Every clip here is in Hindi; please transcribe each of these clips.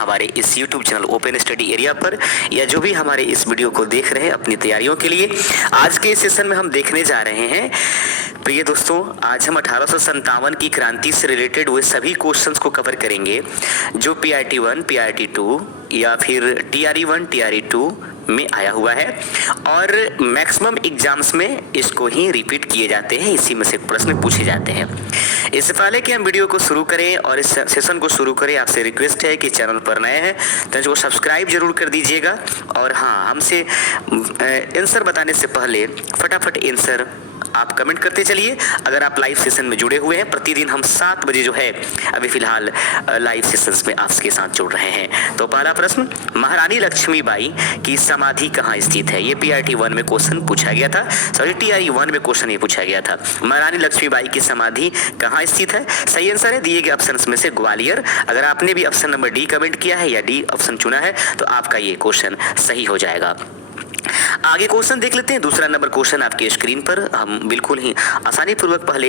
हमारे इस YouTube channel open study area पर, या जो भी हमारे इस वीडियो को देख रहे हैं अपनी तैयारियों के लिए। आज के इस सेशन में हम देखने जा रहे हैं प्रिय दोस्तों, आज हम 1857 की क्रांति से रिलेटेड हुए सभी क्वेश्चंस को कवर करेंगे जो PRT 1, PRT 2 या फिर TRE 1, TRE 2 में आया हुआ है और मैक्सिमम एग्जाम्स में इसको ही रिपीट किए जाते हैं, इसी में से प्रश्न पूछे जाते हैं। इससे पहले कि हम वीडियो को शुरू करें और इस सेशन को शुरू करें, आपसे रिक्वेस्ट है कि चैनल पर नए हैं तो इसको सब्सक्राइब जरूर कर दीजिएगा। और हाँ, हमसे आंसर बताने से पहले फटाफट आंसर आप कमेंट करते चलिए। अगर आप लाइव सेशन में जुड़े हुए हैं, प्रतिदिन हम 7 बजे जो है अभी फिलहाल लाइव सेशंस में आपके साथ जुड़ रहे हैं। तो पहला प्रश्न, महारानी लक्ष्मीबाई की समाधि कहाँ स्थित है? ये PRT 1 में क्वेश्चन पूछा गया था, सॉरी TRE 1 में क्वेश्चन ये पूछा गया था। महारानी लक्ष्मीबाई की समाधि कहाँ स्थित है? सही आंसर है दिए गए ऑप्शन में से ग्वालियर। अगर आपने भी ऑप्शन नंबर डी कमेंट किया है या डी ऑप्शन चुना है तो आपका ये क्वेश्चन सही हो जाएगा। आगे क्वेश्चन देख लेते हैं। दूसरा नंबर क्वेश्चन आपके स्क्रीन पर, हम बिल्कुल ही आसानी पूर्वक पहले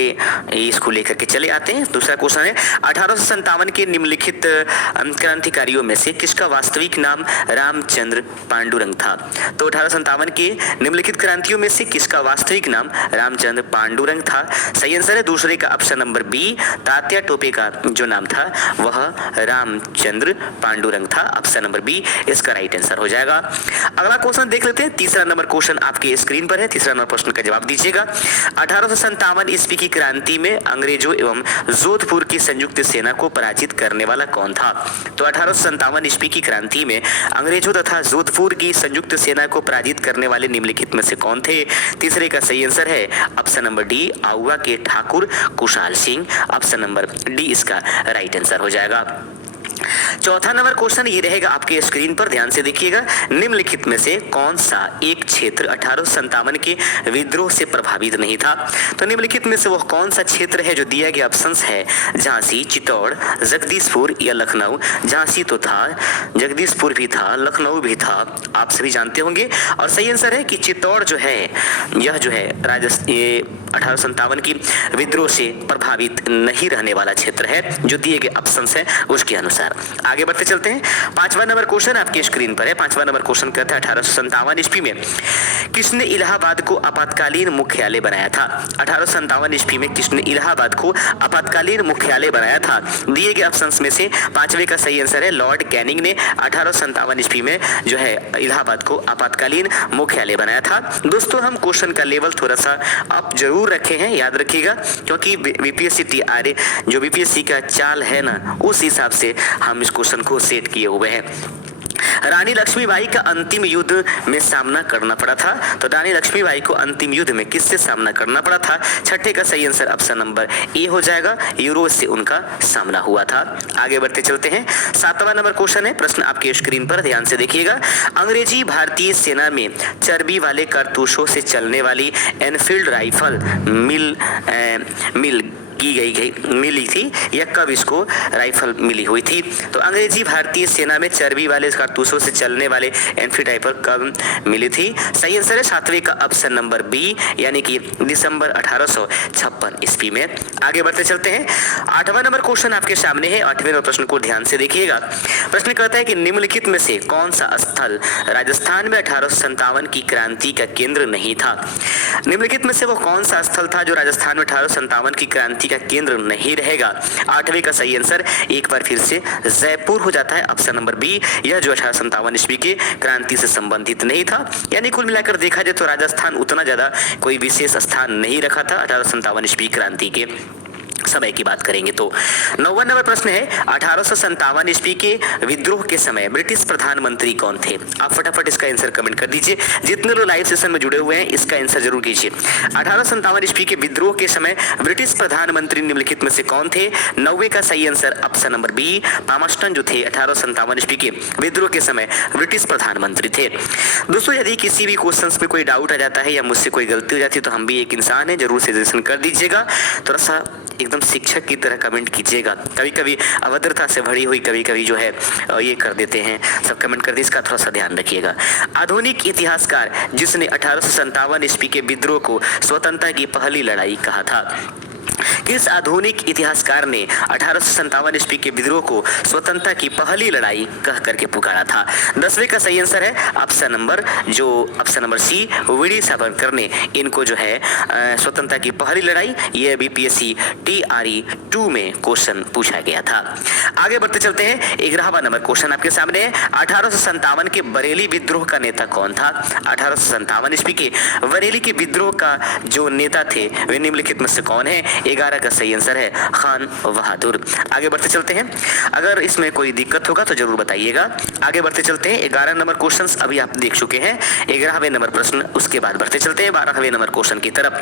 इसको लेकर के चले आते हैं। दूसरा क्वेश्चन है 1857 के निम्नलिखित क्रांतिकारियों में से किसका वास्तविक नाम रामचंद्र पांडुरंग था? तो 1857 के निम्नलिखित क्रांतियों में से किसका वास्तविक नाम रामचंद्र पांडुरंग था? सही आंसर है दूसरे का option number B, Tatya Tope का जो नाम था वह रामचंद्र पांडुरंग था। ऑप्शन नंबर बी इसका राइट आंसर हो जाएगा। अगला क्वेश्चन देख लेते हैं। तीसरा नंबर क्वेश्चन आपके स्क्रीन पर है, तीसरा नंबर प्रश्न का जवाब दीजिएगा। 1857 ईस्वी की क्रांति में अंग्रेजों एवं जोधपुर की संयुक्त सेना को पराजित करने वाला कौन था? तो 1857 ईस्वी की क्रांति में अंग्रेजों तथा जोधपुर की संयुक्त सेना को पराजित करने वाले निम्नलिखित में से कौन थे? तीसरे का सही आंसर है ऑप्शन नंबर डी, आउवा के Thakur Kushal Singh. Option number D इसका राइट आंसर हो जाएगा। चौथा नंबर क्वेश्चन ये रहेगा आपके स्क्रीन पर, ध्यान से देखिएगा। निम्नलिखित में से कौन सा एक क्षेत्र 1857 के विद्रोह से प्रभावित नहीं था? तो निम्नलिखित में से वह कौन सा क्षेत्र है जो दिया गया ऑप्शंस है झांसी, चित्तौड़, जगदीशपुर या लखनऊ? झांसी तो था, जगदीशपुर भी था, लखनऊ भी था, आप सभी जानते होंगे। और सही आंसर है कि चित्तौड़ जो है यह जो है 1857 की विद्रोह से प्रभावित नहीं रहने वाला क्षेत्र है जो दिए गए ऑप्शंस है उसके अनुसार। आगे बढ़ते चलते हैं। पांचवा नंबर क्वेश्चन आपके स्क्रीन पर है। पांचवा नंबर क्वेश्चन कहता है 1857 ईस्वी में किसने इलाहाबाद को आपातकालीन मुख्यालय बनाया था? 1857 ईस्वी में किसने इलाहाबाद को आपातकालीन मुख्यालय बनाया था? दिए गए ऑप्शंस में से पांचवे का सही आंसर है लॉर्ड कैनिंग ने 1857 ईस्वी में जो है इलाहाबाद को आपातकालीन मुख्यालय बनाया था। दोस्तों, हम क्वेश्चन का लेवल थोड़ा सा आप जरूर रखे हैं, याद रखिएगा, क्योंकि बीपीएससी TRE जो बीपीएससी का चाल है ना, उस हिसाब से हम इस क्वेश्चन को सेट किए हुए हैं। रानी लक्ष्मीबाई का अंतिम युद्ध में सामना करना पड़ा था। तो रानी लक्ष्मीबाई को अंतिम युद्ध में किससे सामना करना पड़ा था? छठे का सही आंसर ऑप्शन नंबर ए हो जाएगा, यूरोप से उनका सामना हुआ था। आगे बढ़ते चलते हैं। सातवां नंबर क्वेश्चन है, प्रश्न आपके स्क्रीन पर, ध्यान से देखिएगा। अंग्रेजी भारतीय सेना में चर्बी वाले कारतूसों से चलने वाली एनफील्ड राइफल मिली थी या कब इसको राइफल मिली हुई थी? तो अंग्रेजी भारतीय सेना में चर्बी वाले कारतूसों से चलने वाले एनफील्ड राइफल कब मिली थी? सही आंसर है सातवें का ऑप्शन नंबर बी, यानी कि दिसंबर 1856 ईस्वी में। आगे बढ़ते चलते हैं। आठवां नंबर क्वेश्चन आपके सामने है। आठवें नंबर प्रश्न को ध्यान से देखिएगा। प्रश्न कहता है कि निम्नलिखित में से कौन सा स्थल राजस्थान में 1857 की क्रांति का केंद्र नहीं था? निम्नलिखित में से वो कौन सा स्थल था जो राजस्थान में 1857 की क्रांति का केंद्र नहीं रहेगा? आठवें का सही आंसर एक बार फिर से जयपुर हो जाता है, ऑप्शन नंबर बी। यह जो 1857 ईस्वी की क्रांति से संबंधित नहीं था, यानी कुल मिलाकर देखा जाए तो राजस्थान उतना ज्यादा कोई विशेष स्थान नहीं रखा था 1857 ईस्वी क्रांति के समय की बात करेंगे तो। 9वां नंबर प्रश्न है 1857 ईस्वी के विद्रोह के समय ब्रिटिश प्रधानमंत्री कौन थे? आप फटाफट इसका आंसर कमेंट कर दीजिए। जितने लोग लाइव सेशन में जुड़े हुए हैं इसका आंसर जरूर कीजिए। 1857 ईस्वी के विद्रोह के समय ब्रिटिश प्रधानमंत्री निम्नलिखित में से कौन थे? 9वें का सही answer option number B, Palmerston जो थे 1857 ईस्वी के विद्रोह के समय ब्रिटिश प्रधानमंत्री थे। दोस्तों, यदि किसी भी क्वेश्चन में कोई डाउट आ जाता है या मुझसे कोई गलती हो जाती है तो हम भी एक इंसान है, जरूर सजेशन कर दीजिएगा। थोड़ा सा एकदम शिक्षक की तरह कमेंट कीजिएगा। कभी कभी अभद्रता से भरी हुई कभी कभी जो है ये कर देते हैं, सब कमेंट कर दे, इसका थोड़ा सा ध्यान रखिएगा। आधुनिक इतिहासकार जिसने 1857 ईस्वी के विद्रोह को स्वतंत्रता की पहली लड़ाई कहा था? किस आधुनिक इतिहासकार ने 1857 ईस्वी के विद्रोह को स्वतंत्रता की पहली लड़ाई कह करके पुकारा था? 10वें का सही आंसर है option number C, VD Savarkar ने इनको जो है स्वतंत्रता की पहली लड़ाई, ये बीपीएससी TRE 2 में क्वेश्चन पूछा गया था। आगे बढ़ते चलते हैं, 11वां नंबर क्वेश्चन आपके सामने है। 1857 के बरेली विद्रोह का नेता कौन था? 1857 ईस्वी के बरेली के विद्रोह का जो नेता थे वे निम्नलिखित में से कौन है? 11 का सही आंसर है खान बहादुर। आगे बढ़ते चलते हैं, अगर इसमें कोई दिक्कत होगा तो जरूर बताइएगा। आगे बढ़ते चलते हैं, 11 नंबर क्वेश्चन अभी आप देख चुके हैं, 11वें नंबर प्रश्न उसके बाद बढ़ते चलते हैं 12वें नंबर क्वेश्चन की तरफ।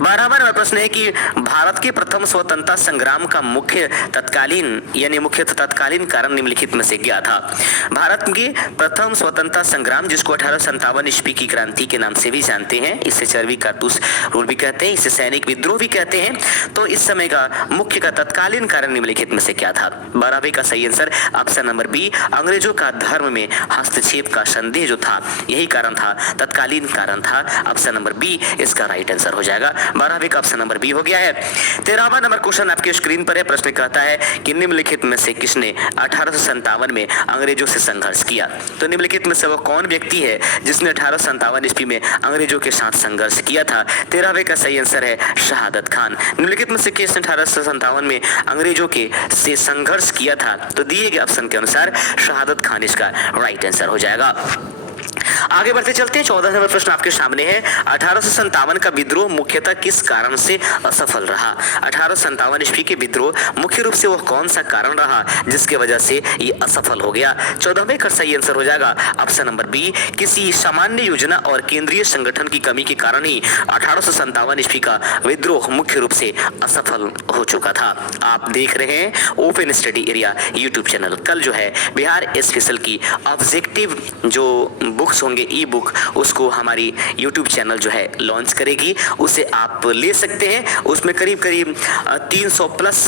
12वां नंबर प्रश्न है कि भारत के प्रथम स्वतंत्रता संग्राम का मुख्य तत्कालीन कारण निम्नलिखित में से क्या था? भारत के प्रथम स्वतंत्रता संग्राम, जिसको 1857 ईस्वी की क्रांति के नाम से भी जानते हैं, इसे चरवी कारतूस रूल भी कहते हैं, इसे सैनिक विद्रोह भी कहते हैं, तो इस समय का मुख्य का तत्कालीन कारण निम्नलिखित में से क्या था? 12वें का सही आंसर ऑप्शन नंबर बी, अंग्रेजों का धर्म में हस्तक्षेप का संदेह जो था, यही कारण था, तत्कालीन कारण था। ऑप्शन नंबर बी इसका राइट आंसर हो जाएगा। 12वें का ऑप्शन नंबर बी हो गया है। 13वां नंबर क्वेश्चन आपके स्क्रीन पर है। प्रश्न कहता है कि निम्नलिखित में से किसने 1857 में अंग्रेजों से संघर्ष किया? तो निम्नलिखित में से वो कौन व्यक्ति है जिसने 1857 ईस्वी में अंग्रेजों के साथ संघर्ष किया था? 13वें का सही आंसर है शहादत खान। निम्नलिखित में से किसने 1857 में अंग्रेजों के से संघर्ष किया था? तो दिए गए ऑप्शन के अनुसार शहादत खान इसका राइट आंसर हो जाएगा। आगे बढ़ते चलते हैं, 14 नंबर प्रश्न आपके सामने है। 1857 का विद्रोह मुख्यतः किस कारण से असफल रहा? 1857 ईस्वी के विद्रोह मुख्य रूप से वह कौन सा कारण रहा जिसके वजह से ये असफल हो गया? 14वें का सही आंसर हो जाएगा ऑप्शन नंबर बी, किसी सामान्य योजना और केंद्रीय संगठन की कमी के कारण ही 1857 ईस्वी का विद्रोह मुख्य रूप से असफल हो चुका था। आप देख रहे हैं open study area YouTube channel. कल जो है बिहार स्पेशल की ऑब्जेक्टिव जो बुक्स होंगे, ई बुक, उसको हमारी यूट्यूब चैनल जो है लॉन्च करेगी, उसे आप ले सकते हैं। उसमें करीब करीब 300 प्लस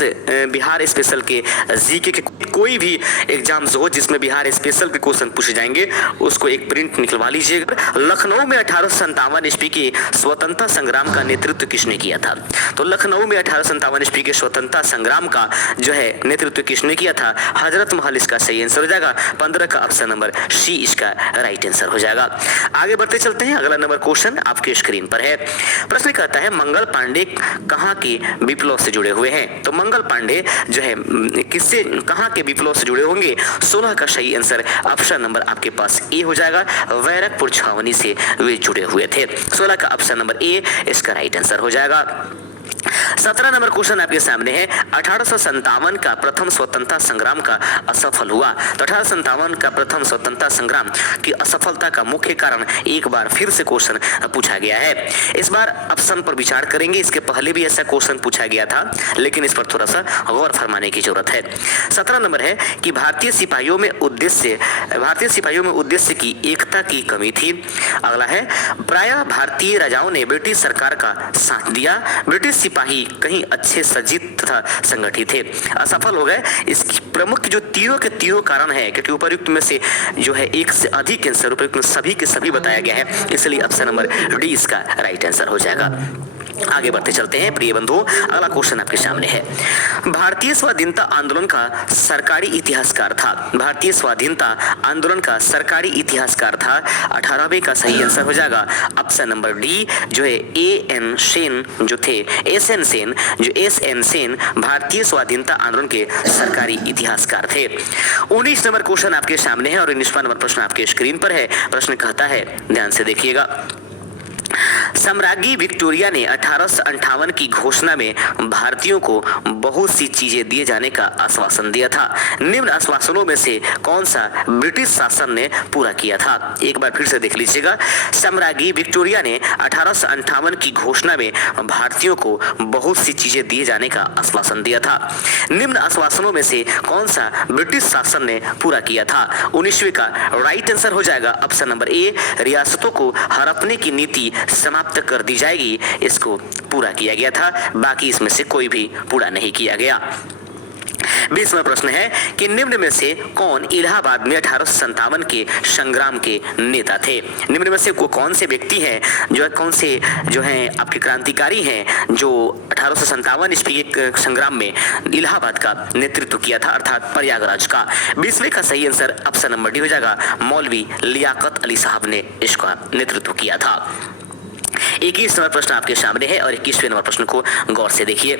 बिहार स्पेशल के जीके के कोई भी एग्जाम्स हो जिसमें बिहार स्पेशल के क्वेश्चन पूछे जाएंगे, उसको एक प्रिंट निकलवा लीजिएगा। लखनऊ में 1857 ईस्वी के स्वतंत्रता संग्राम का नेतृत्व किसने किया था? तो लखनऊ में 1857 ईस्वी के स्वतंत्रता संग्राम का जो है नेतृत्व किसने किया था? हजरत महल इसका सही आंसर हो जाएगा। 15 का ऑप्शन नंबर सी इसका राइट आंसर हो जाएगा। आगे बढ़ते चलते हैं, अगला नंबर क्वेश्चन आपके स्क्रीन पर है। प्रश्न कहता है मंगल पांडे कहां के विप्लव से जुड़े हुए हैं? तो मंगल पांडे जो है किससे, कहां के विप्लव से जुड़े होंगे? 16 का सही आंसर ऑप्शन नंबर आपके पास ए हो जाएगा। बैरकपुर छावनी से वे जुड़े हुए थे। 16 का ऑप्शन नंबर ए इसका राइट आंसर हो जाएगा। 17 नंबर क्वेश्चन आपके सामने है। 1857 का प्रथम स्वतंत्रता संग्राम का असफल हुआ। तो 1857 का प्रथम स्वतंत्रता संग्राम की असफलता का मुख्य कारण एक बार फिर से क्वेश्चन पूछा गया है। इस बार ऑप्शन पर विचार करेंगे। इसके पहले भी ऐसा क्वेश्चन पूछा गया था, लेकिन इस पर थोड़ा सा गौर फरमाने की जरूरत है। 17 नंबर है कि भारतीय सिपाहियों में उद्देश्य की एकता की कमी थी। अगला है प्रायः भारतीय राजाओं ने ब्रिटिश सरकार का साथ दिया। ब्रिटिश सिपाही कहीं अच्छे सज्जित तथा संगठित थे, असफल हो गए। इसकी प्रमुख जो तीनों कारण है, क्योंकि उपयुक्त में से जो है एक से अधिक आंसर उपयुक्त में सभी के सभी बताया गया है, इसलिए ऑप्शन नंबर डी इसका राइट आंसर हो जाएगा। आगे बढ़ते चलते हैं प्रिय बंधुओं, अगला क्वेश्चन आपके सामने है। भारतीय स्वाधीनता आंदोलन का सरकारी इतिहासकार था। भारतीय स्वाधीनता आंदोलन का सरकारी इतिहासकार था। 18वें का सही आंसर हो जाएगा ऑप्शन नंबर डी, जो है एन सेन जो थे, एन सेन भारतीय स्वाधीनता आंदोलन के सरकारी इतिहासकार थे। 19 नंबर क्वेश्चन आपके सामने है और 19वां नंबर प्रश्न आपके स्क्रीन पर है। प्रश्न कहता है, ध्यान से देखिएगा। सम्राज्ञी विक्टोरिया ने 1858 की घोषणा में भारतीयों को बहुत सी चीजें दिए जाने का आश्वासन दिया था। निम्न आश्वासनों में से कौन सा ब्रिटिश शासन ने पूरा किया था? एक बार फिर से देख लीजिएगा। सम्राज्ञी विक्टोरिया ने 1858 की घोषणा में भारतीयों को बहुत सी चीजें दिए जाने का आश्वासन दिया था। निम्न आश्वासनों में से कौन सा ब्रिटिश शासन ने पूरा किया था? 19वें का राइट आंसर हो जाएगा ऑप्शन नंबर ए, रियासतों को हड़पने की नीति समाप्त कर दी जाएगी। इसको पूरा किया गया था, बाकी इसमें से कोई भी पूरा नहीं किया गया। 20वां प्रश्न है कि निम्न में से कौन इलाहाबाद में 1857 के संग्राम के नेता थे। निम्न में से वो कौन से व्यक्ति हैं कौन से जो हैं आपके क्रांतिकारी हैं जो 1857 ईस्वी के संग्राम में इलाहाबाद का नेतृत्व किया था, अर्थात प्रयागराज का। 20वें का सही आंसर ऑप्शन नंबर डी हो जाएगा, मौलवी लियाकत अली साहब ने इसका नेतृत्व किया था। 21 नंबर प्रश्न आपके सामने है और 21वें नंबर प्रश्न को गौर से देखिए।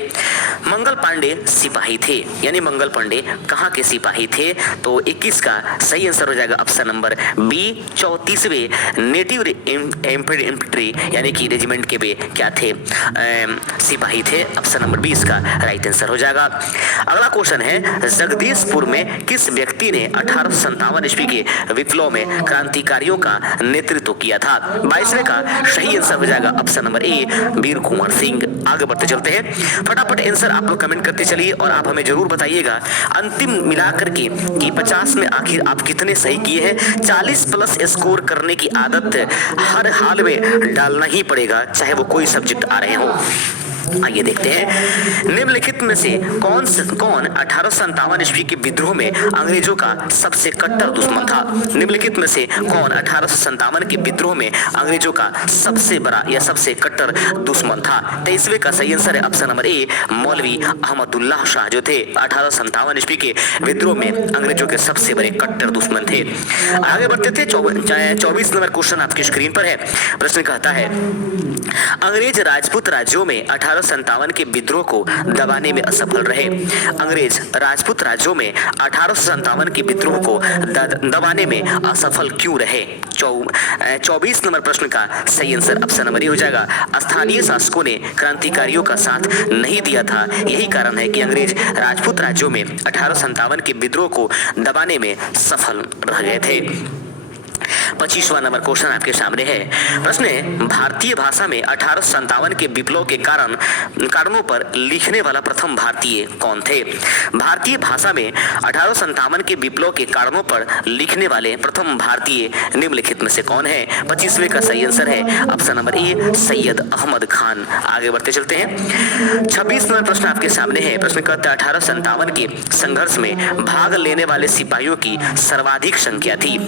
मंगल पांडे सिपाही थे, यानी मंगल पांडे कहाँ के सिपाही थे? तो 21 का सही आंसर हो जाएगा ऑप्शन नंबर बी, 34वें नेटिव इन्फेंट्री यानी कि रेजिमेंट के वे क्या थे? सिपाही थे। ऑप्शन नंबर 20 का राइट आंसर हो जाएगा। अगला क्वेश्चन है, जगदीशपुर में किस व्यक्ति ने 1857 ईस्वी के विप्लव में क्रांतिकारियों का नेतृत्व किया था? 22वें का सही आंसर हो जाएगा ऑप्शन नंबर ए, वीर कुंवर सिंह। आगे बढ़ते चलते हैं, फटाफट आंसर आप लोग कमेंट करते चलिए और आप हमें जरूर बताइएगा अंतिम मिलाकर के कि 50 में आखिर आप कितने सही किए हैं। 40 प्लस स्कोर करने की आदत हर हाल में डालना ही पड़ेगा, चाहे वो कोई सब्जेक्ट आ रहे हो। आइए देखते हैं, निम्नलिखित में से कौन 1857 ईस्वी के विद्रोह में अंग्रेजों का सबसे कट्टर दुश्मन था? निम्नलिखित में से कौन 1857 के विद्रोह में अंग्रेजों का सबसे बड़ा या सबसे कट्टर दुश्मन था? 23वें का सही आंसर है ऑप्शन नंबर ए, मौलवी अहमदुल्लाह शाह जो थे 1857 ईस्वी के विद्रोह में अंग्रेजों के सबसे बड़े कट्टर दुश्मन थे। आगे बढ़ते थे, 24 नंबर क्वेश्चन आपकी स्क्रीन पर है। प्रश्न कहता है, अंग्रेज राजपूत राज्यों में 1857 के विद्रोह को दबाने में असफल रहे। अंग्रेज राजपूत राज्यों में 1857 के विद्रोह को दबाने में असफल क्यों रहे? 24 नंबर प्रश्न का सही आंसर ऑप्शन नंबर ए हो जाएगा, स्थानीय शासकों ने क्रांतिकारियों का साथ नहीं दिया था। यही कारण है कि अंग्रेज राजपूत राज्यों में 1857 के विद्रोह को दबाने में सफल रह गए थे। 25वां नंबर क्वेश्चन आपके सामने है। प्रश्न है, भारतीय भाषा में 1857 के विप्लव के कारणों पर लिखने वाला प्रथम भारतीय कौन थे? भारतीय भाषा में 1857 के विप्लव के कारणों पर लिखने वाले प्रथम भारतीय निम्नलिखित में से कौन है? 25वें का सही आंसर है option number A, Syed Ahmad Khan. आगे बढ़ते चलते हैं, 26 नंबर प्रश्न आपके सामने है। प्रश्न कहता है, 1857 के संघर्ष में भाग लेने वाले सिपाहियों की सर्वाधिक संख्या थी।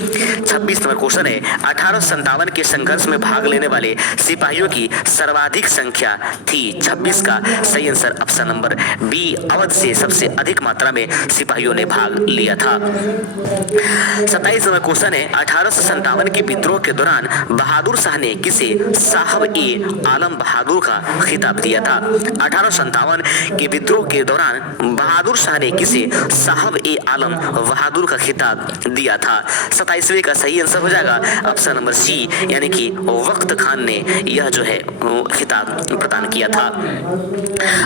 26 नंबर क्वेश्चन है, 1857 के संघर्ष में भाग लेने वाले सिपाहियों की सर्वाधिक संख्या थी। 26 का सही answer option number B, Awadh से सबसे अधिक मात्रा में सिपाहियों ने भाग लिया था। 27 नंबर क्वेश्चन है, 1857 के विद्रोह के दौरान बहादुर शाह ने किसे साहब ए आलम बहादुर का खिताब दिया था? 1857 के विद्रोह के दौरान बहादुर शाह ने किसे साहब ए आलम बहादुर का खिताब दिया था? 27वें का सही आंसर हो जाएगा ऑप्शन नंबर सी, यानी कि वक्त खान ने यह जो है खिताब प्रदान किया था।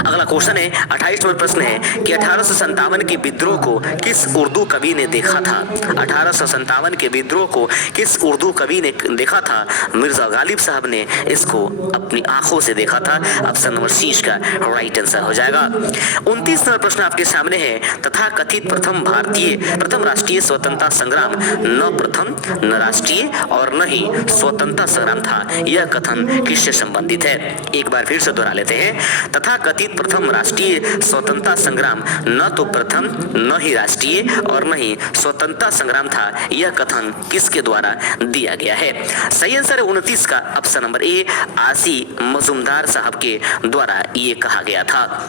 अगला क्वेश्चन है, 28 नंबर प्रश्न है कि 1857 के विद्रोह को किस उर्दू कवि ने देखा था? 1857 के विद्रोह को किस उर्दू कवि ने देखा था? मिर्जा गालिब साहब ने इसको अपनी आंखों से देखा था। ऑप्शन नंबर सी का राइट आंसर हो जाएगा। 29 नंबर प्रश्न आपके सामने है, तथा कथित प्रथम राष्ट्रीय स्वतंत्रता संग्राम न प्रथम न राष्ट्रीय और न ही स्वतंत्रता संग्राम था, यह कथन किससे संबंधित है? एक बार फिर से दोहरा लेते हैं, तथा कथित प्रथम राष्ट्रीय स्वतंत्रता संग्राम न तो प्रथम न ही राष्ट्रीय और न ही स्वतंत्रता संग्राम था, यह कथन किसके द्वारा दिया गया है? सही आंसर है 29 का ऑप्शन नंबर ए, आसी मजुमदार साहब के द्वारा ये कहा गया था।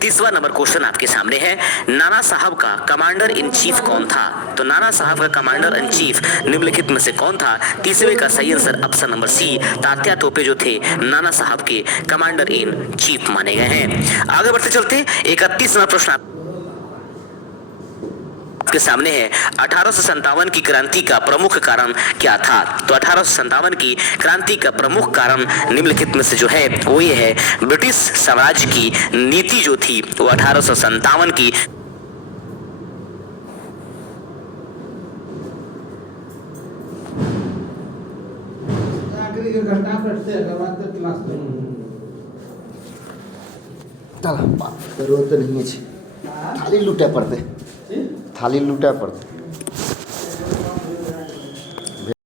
30वां नंबर क्वेश्चन आपके सामने है, नाना साहब का कमांडर इन चीफ कौन था? तो नाना साहब का कमांडर इन चीफ निम्नलिखित में से कौन था? 30वें का सही answer option number C, Tatya Tope जो थे नाना साहब के कमांडर इन चीफ माने गए हैं। आगे बढ़ते चलते 31वां प्रश्न आपके सामने है, 1857 की क्रांति का प्रमुख कारण क्या था? तो 1857 की क्रांति का प्रमुख कारण निम्नलिखित में से जो है वो ये है, ब्रिटिश साम्राज्य की नीति जो थी वो 1857 की जरूरत नहीं है, थाली लुटा पड़ते।